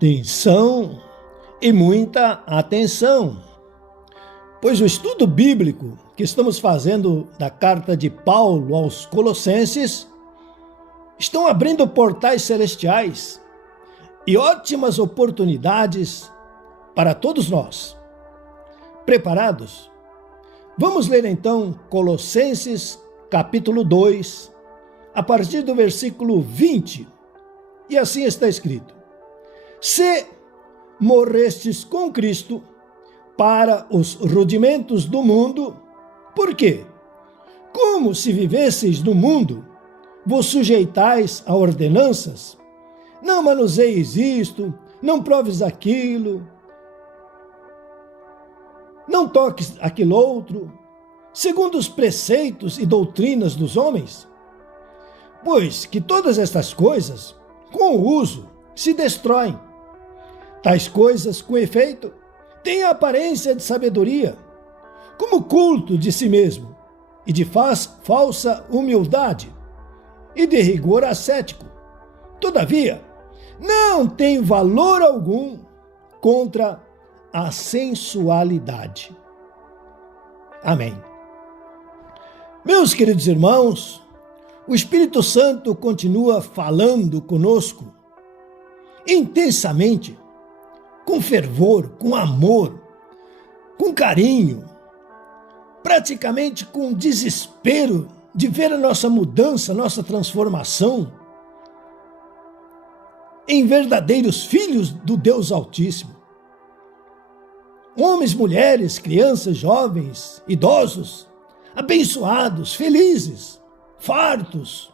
Atenção e muita atenção, pois o estudo bíblico que estamos fazendo da carta de Paulo aos Colossenses estão abrindo portais celestiais e ótimas oportunidades para todos nós. Preparados? Vamos ler então Colossenses capítulo 2, a partir do versículo 20, e assim está escrito: Se morrestes com Cristo para os rudimentos do mundo, por quê? Como se vivesseis no mundo, vos sujeitais a ordenanças? Não manuseis isto, não proves aquilo, não toques aquilo outro, segundo os preceitos e doutrinas dos homens? Pois que todas estas coisas, com o uso, se destroem. Tais coisas, com efeito, têm a aparência de sabedoria, como culto de si mesmo, e de falsa humildade, e de rigor ascético. Todavia, não tem valor algum contra a sensualidade. Amém. Meus queridos irmãos, o Espírito Santo continua falando conosco intensamente, com fervor, com amor, com carinho, praticamente com desespero de ver a nossa mudança, nossa transformação em verdadeiros filhos do Deus Altíssimo. Homens, mulheres, crianças, jovens, idosos, abençoados, felizes, fartos,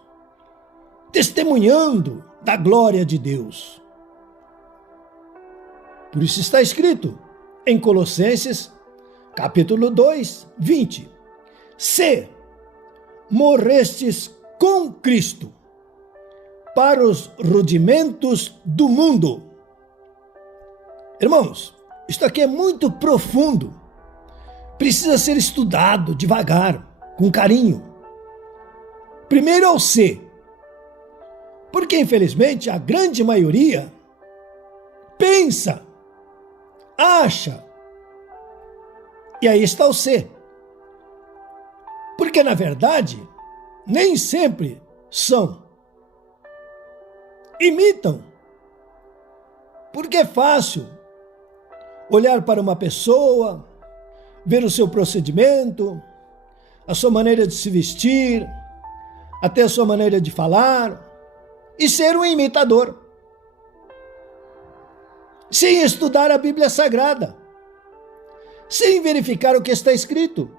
testemunhando da glória de Deus. Por isso está escrito em Colossenses, capítulo 2, 20. Se morrestes com Cristo para os rudimentos do mundo. Irmãos, isto aqui é muito profundo. Precisa ser estudado devagar, com carinho. Primeiro ao se, porque infelizmente a grande maioria pensa, acha, e aí está o se. Porque na verdade, nem sempre são. Imitam, porque é fácil olhar para uma pessoa, ver o seu procedimento, a sua maneira de se vestir, até a sua maneira de falar, e ser um imitador, sem estudar a Bíblia Sagrada, sem verificar o que está escrito.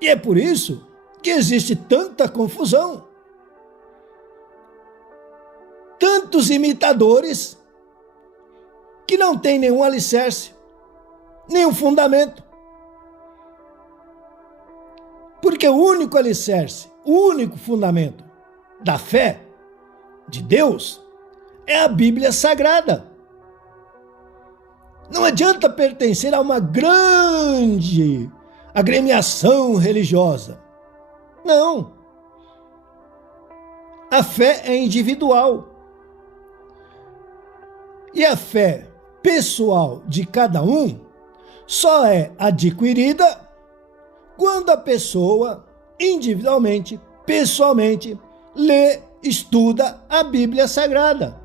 E é por isso que existe tanta confusão, tantos imitadores que não têm nenhum alicerce, nenhum fundamento. Porque o único alicerce, o único fundamento da fé de Deus é a Bíblia Sagrada. Não adianta pertencer a uma grande agremiação religiosa. Não. A fé é individual. E a fé pessoal de cada um só é adquirida quando a pessoa, individualmente, pessoalmente, lê, estuda a Bíblia Sagrada.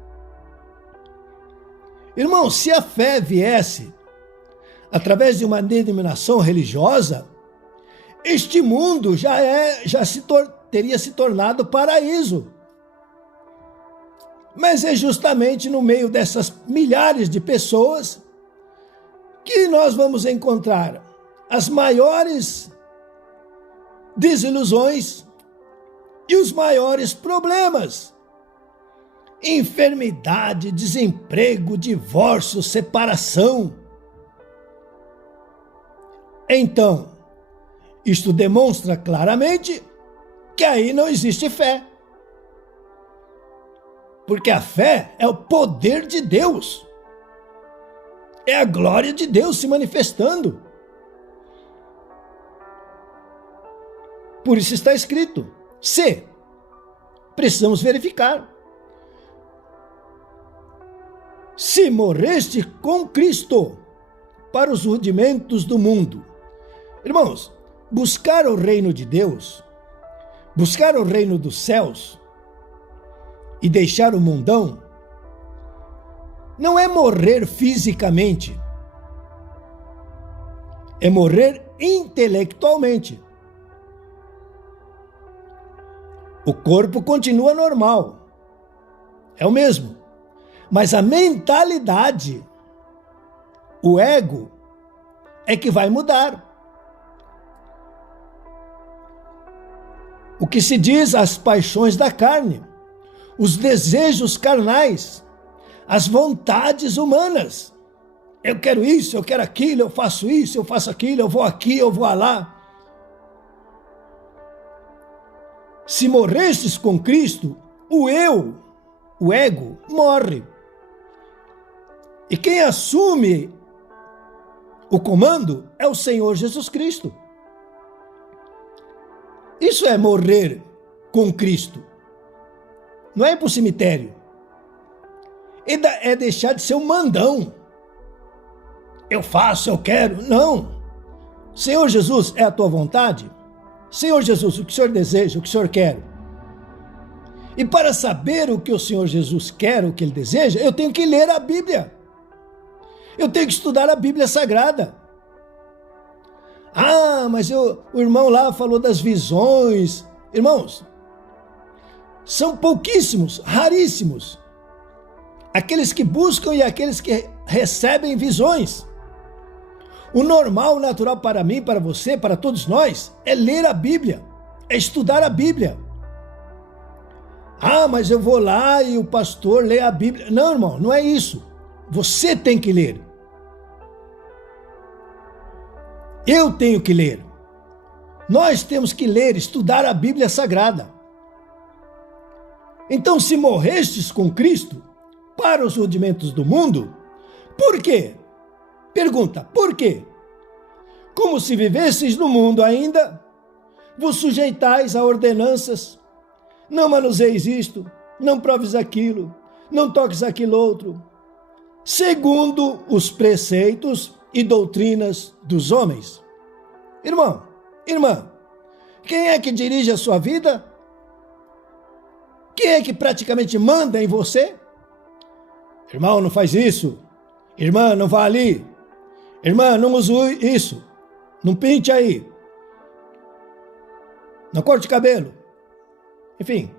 Irmão, se a fé viesse através de uma denominação religiosa, este mundo teria se tornado paraíso. Mas é justamente no meio dessas milhares de pessoas que nós vamos encontrar as maiores desilusões e os maiores problemas. Enfermidade, desemprego, divórcio, separação. Então, isto demonstra claramente que aí não existe fé. Porque a fé é o poder de Deus. É a glória de Deus se manifestando. Por isso está escrito, se precisamos verificar. se morreste com Cristo para os rudimentos do mundo. Irmãos, buscar o reino de Deus, buscar o reino dos céus e deixar o mundão, não é morrer fisicamente, é morrer intelectualmente. O corpo continua normal, é o mesmo, mas a mentalidade, o ego, é que vai mudar. O que se diz as paixões da carne, os desejos carnais, as vontades humanas. Eu quero isso, eu quero aquilo, eu faço isso, eu faço aquilo, eu vou aqui, eu vou lá. Se morrestes com Cristo, o eu, o ego, morre. E quem assume o comando é o Senhor Jesus Cristo. Isso é morrer com Cristo. Não é ir para o cemitério. É deixar de ser um mandão. Eu faço, eu quero. Não. Senhor Jesus, é a tua vontade? Senhor Jesus, o que o Senhor deseja, o que o Senhor quer? E para saber o que o Senhor Jesus quer, o que Ele deseja, eu tenho que ler a Bíblia. Eu tenho que estudar a Bíblia Sagrada. Ah, mas o irmão lá falou das visões. Irmãos, são pouquíssimos, raríssimos, aqueles que buscam e aqueles que recebem visões. O normal, o natural para mim, para você, para todos nós, é ler a Bíblia, é estudar a Bíblia. Ah, mas eu vou lá e o pastor lê a Bíblia. Não, irmão, não é isso. Você tem que ler. Eu tenho que ler. Nós temos que ler, estudar a Bíblia Sagrada. Então, se morrestes com Cristo para os rudimentos do mundo, por quê? Pergunta, por quê? Como se vivesseis no mundo ainda, vos sujeitais a ordenanças, não manuseis isto, não proves aquilo, não toques aquilo outro, segundo os preceitos e doutrinas dos homens. Irmão, irmã, quem é que dirige a sua vida? Quem é que praticamente manda em você? Irmão, não faz isso. Irmã, não vá ali. Irmã, não use isso. Não pinte aí. Não corte cabelo. Enfim,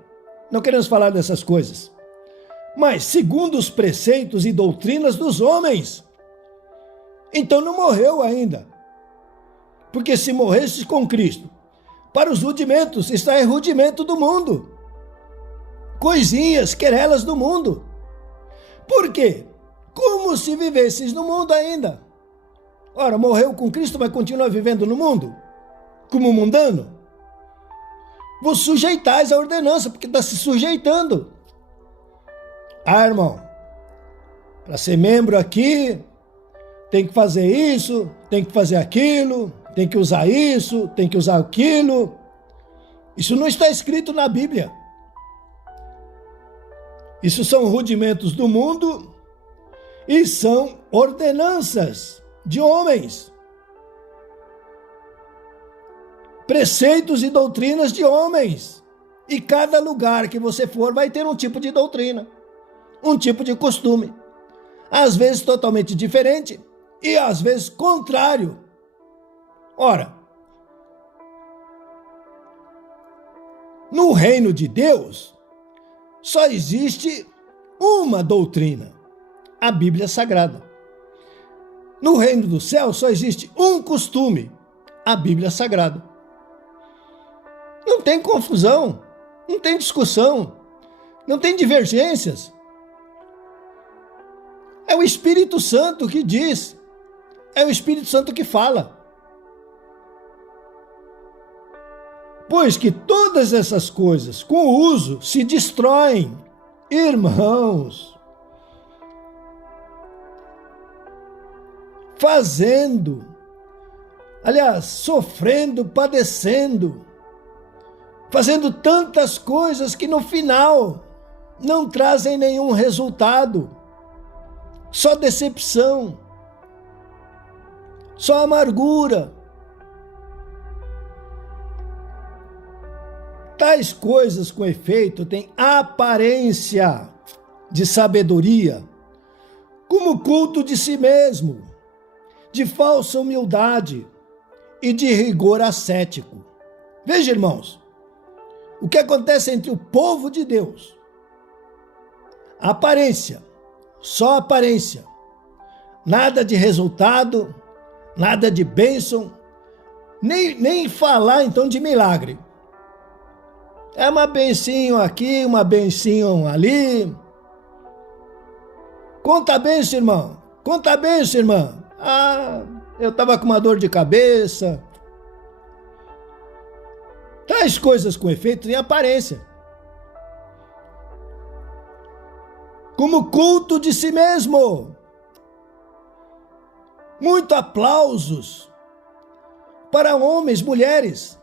não queremos falar dessas coisas. Mas segundo os preceitos e doutrinas dos homens. Então não morreu ainda. Porque se morresse com Cristo, para os rudimentos, está é rudimento do mundo. Coisinhas, querelas do mundo. Por quê? Como se vivesses no mundo ainda. Ora, morreu com Cristo, mas continua vivendo no mundo? Como mundano? Vos sujeitais à ordenança, porque está se sujeitando. Ah, irmão, para ser membro aqui, tem que fazer isso, tem que fazer aquilo, tem que usar isso, tem que usar aquilo. Isso não está escrito na Bíblia. Isso são rudimentos do mundo e são ordenanças de homens. Preceitos e doutrinas de homens. E cada lugar que você for vai ter um tipo de doutrina, um tipo de costume. Às vezes totalmente diferente e às vezes contrário. Ora, no reino de Deus, só existe uma doutrina, a Bíblia Sagrada. No reino do céu só existe um costume, a Bíblia Sagrada. Não tem confusão, não tem discussão, não tem divergências. É o Espírito Santo que diz, é o Espírito Santo que fala. Pois que todas essas coisas, com o uso, se destroem. Irmãos, fazendo, aliás, sofrendo, padecendo, fazendo tantas coisas que no final não trazem nenhum resultado. só decepção, só amargura. Tais coisas, com efeito, têm aparência de sabedoria, como culto de si mesmo, de falsa humildade e de rigor ascético. Veja, irmãos, o que acontece entre o povo de Deus. A aparência, só aparência, nada de resultado, nada de bênção, nem falar então de milagre. É uma bencinho aqui, uma bencinho ali. Conta a benção, irmão. Conta a benção, irmã. Ah, eu estava com uma dor de cabeça. Tais coisas, com efeito, têm aparência. Como culto de si mesmo. Muito aplausos para homens, mulheres.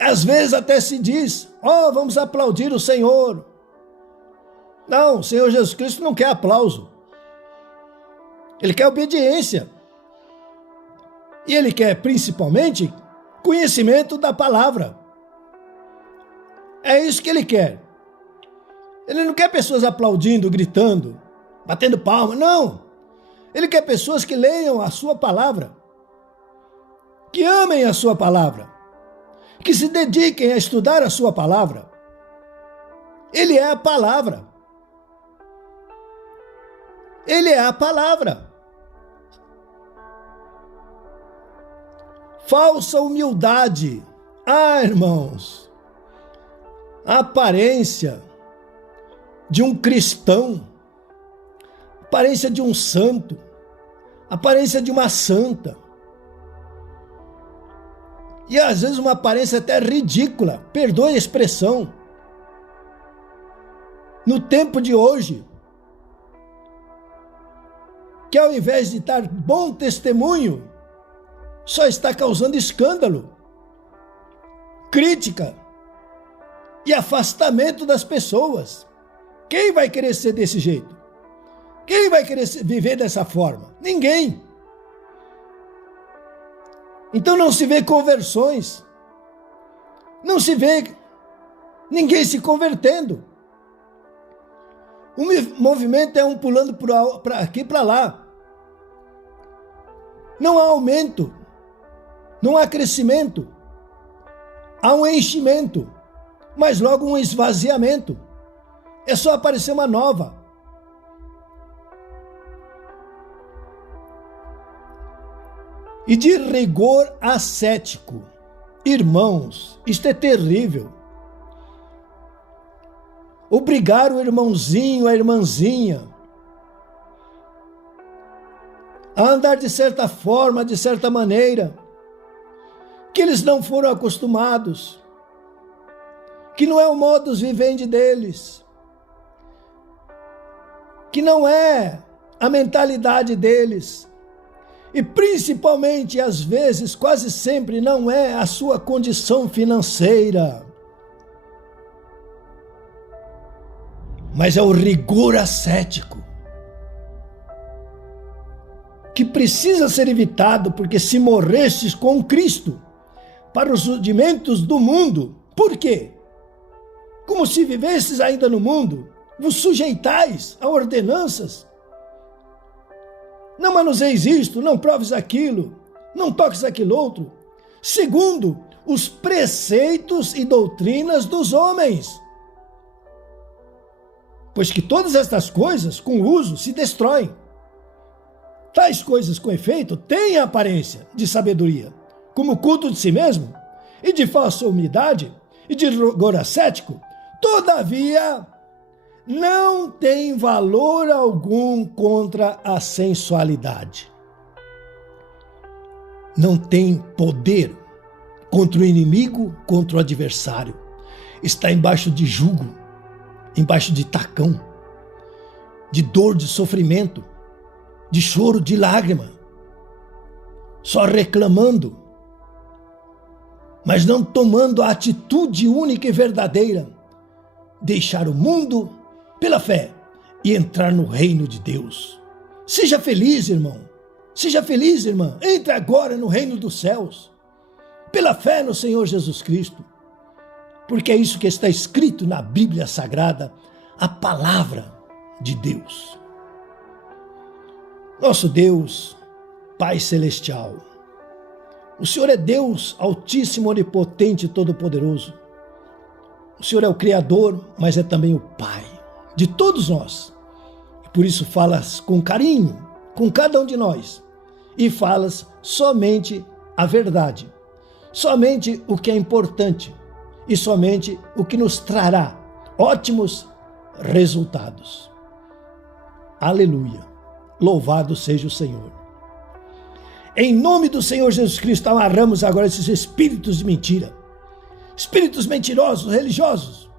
Às vezes até se diz, vamos aplaudir o Senhor. Não, o Senhor Jesus Cristo não quer aplauso. Ele quer obediência. E Ele quer, principalmente, conhecimento da palavra. É isso que Ele quer. Ele não quer pessoas aplaudindo, gritando, batendo palma, não. Ele quer pessoas que leiam a sua palavra, que amem a sua palavra, que se dediquem a estudar a sua palavra. Ele é a palavra. Ele é a palavra. Falsa humildade. Irmãos, a aparência de um cristão, aparência de um santo, aparência de uma santa. E às vezes uma aparência até ridícula, perdoe a expressão. No tempo de hoje, que ao invés de dar bom testemunho, só está causando escândalo, crítica e afastamento das pessoas. Quem vai querer ser desse jeito? Quem vai querer viver dessa forma? Ninguém. Então não se vê conversões, não se vê ninguém se convertendo. O movimento é um pulando para aqui e para lá. Não há aumento, não há crescimento, há um enchimento, mas logo um esvaziamento. É só aparecer uma nova. E de rigor ascético. Irmãos, isto é terrível. Obrigar o irmãozinho, a irmãzinha, a andar de certa forma, de certa maneira, que eles não foram acostumados, que não é o modus vivendi deles, que não é a mentalidade deles. E principalmente, às vezes, quase sempre, não é a sua condição financeira. Mas é o rigor ascético, que precisa ser evitado, porque se morrestes com Cristo para os rudimentos do mundo, por quê? Como se vivesses ainda no mundo, vos sujeitais a ordenanças. Não manuseis isto, não proves aquilo, não toques aquilo outro, segundo os preceitos e doutrinas dos homens. Pois que todas estas coisas, com uso, se destroem. Tais coisas, com efeito, têm a aparência de sabedoria, como culto de si mesmo, e de falsa humildade, e de rigor ascético, todavia não tem valor algum contra a sensualidade. Não tem poder contra o inimigo, contra o adversário. Está embaixo de jugo, embaixo de tacão, de dor, de sofrimento, de choro, de lágrima, só reclamando, mas não tomando a atitude única e verdadeira, deixar o mundo pela fé, e entrar no reino de Deus. Seja feliz, irmão. Seja feliz, irmã. Entre agora no reino dos céus, pela fé no Senhor Jesus Cristo. Porque é isso que está escrito na Bíblia Sagrada, a palavra de Deus. Nosso Deus, Pai Celestial, o Senhor é Deus Altíssimo, Onipotente e Todo-Poderoso. O Senhor é o Criador, mas é também o Pai de todos nós. E por isso falas com carinho com cada um de nós e falas somente a verdade, somente o que é importante e somente o que nos trará ótimos resultados. Aleluia! Louvado seja o Senhor. Em nome do Senhor Jesus Cristo, amarramos agora esses espíritos de mentira. Espíritos mentirosos, religiosos,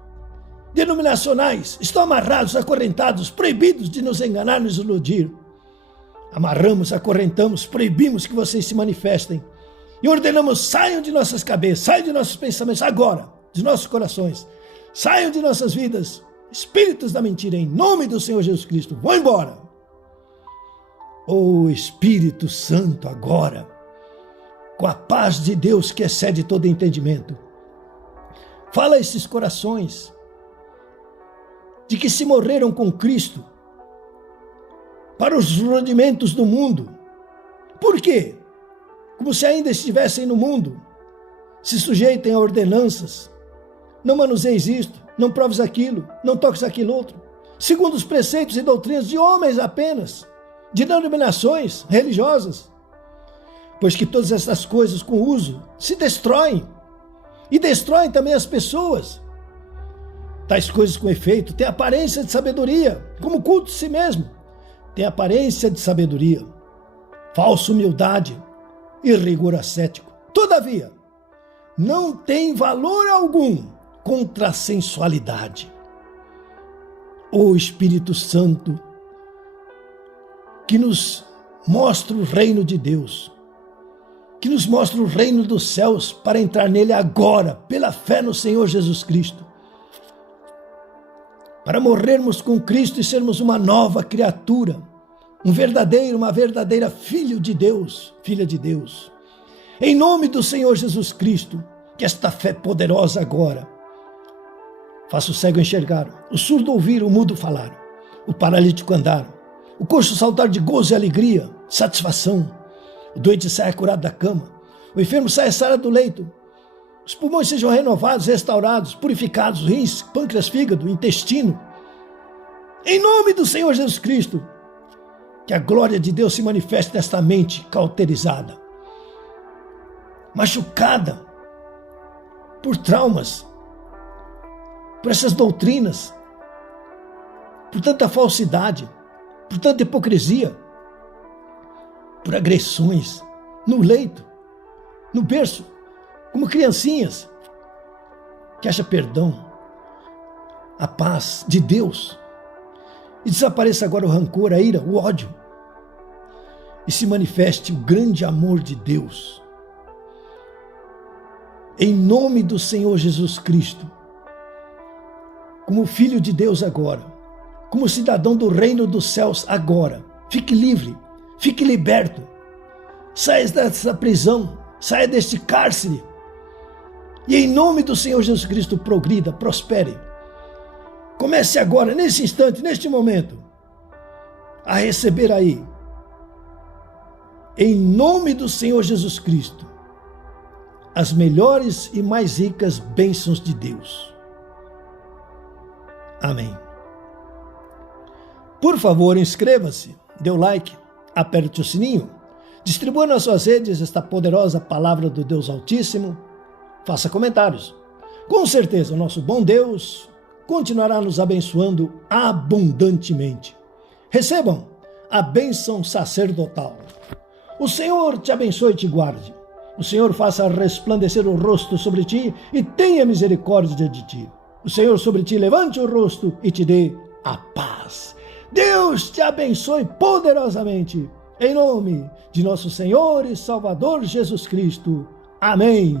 denominacionais, estão amarrados, acorrentados, proibidos de nos enganar, nos iludir. Amarramos, acorrentamos, proibimos que vocês se manifestem e ordenamos: saiam de nossas cabeças, saiam de nossos pensamentos agora, de nossos corações, saiam de nossas vidas, espíritos da mentira, em nome do Senhor Jesus Cristo, vão embora. Ô Espírito Santo, agora, com a paz de Deus que excede todo entendimento, fala a esses corações de que se morreram com Cristo para os rudimentos do mundo. Por quê? Como se ainda estivessem no mundo, se sujeitem a ordenanças. Não manuseis isto, não proves aquilo, não toques aquilo outro, segundo os preceitos e doutrinas de homens apenas, de denominações religiosas. Pois que todas essas coisas com uso se destroem, e destroem também as pessoas. Tais coisas com efeito têm aparência de sabedoria, como culto de si mesmo, tem aparência de sabedoria, falsa humildade e rigor ascético. Todavia, não tem valor algum contra a sensualidade. O Espírito Santo, que nos mostra o reino de Deus, que nos mostra o reino dos céus para entrar nele agora, pela fé no Senhor Jesus Cristo, para morrermos com Cristo e sermos uma nova criatura, uma verdadeira filho de Deus, filha de Deus. Em nome do Senhor Jesus Cristo, que esta fé poderosa agora faça o cego enxergar, o surdo ouvir, o mudo falar, o paralítico andar, o coxo saltar de gozo e alegria, satisfação, o doente saia curado da cama, o enfermo saia sarado do leito, os pulmões sejam renovados, restaurados, purificados, rins, pâncreas, fígado, intestino. Em nome do Senhor Jesus Cristo, que a glória de Deus se manifeste nesta mente cauterizada, machucada por traumas, por essas doutrinas, por tanta falsidade, por tanta hipocrisia, por agressões no leito, no berço, como criancinhas, que haja perdão, a paz de Deus, e desapareça agora o rancor, a ira, o ódio, e se manifeste o grande amor de Deus. Em nome do Senhor Jesus Cristo, como filho de Deus agora, como cidadão do reino dos céus agora, fique livre, fique liberto, saia dessa prisão, saia deste cárcere, e em nome do Senhor Jesus Cristo progrida, prospere. Comece agora, nesse instante, neste momento, a receber aí, em nome do Senhor Jesus Cristo, as melhores e mais ricas bênçãos de Deus. Amém. Por favor, inscreva-se, dê o like, aperte o sininho, distribua nas suas redes esta poderosa palavra do Deus Altíssimo, faça comentários. Com certeza, o nosso bom Deus continuará nos abençoando abundantemente. Recebam a bênção sacerdotal. O Senhor te abençoe e te guarde. O Senhor faça resplandecer o rosto sobre ti e tenha misericórdia de ti. O Senhor sobre ti levante o rosto e te dê a paz. Deus te abençoe poderosamente. Em nome de nosso Senhor e Salvador Jesus Cristo. Amém.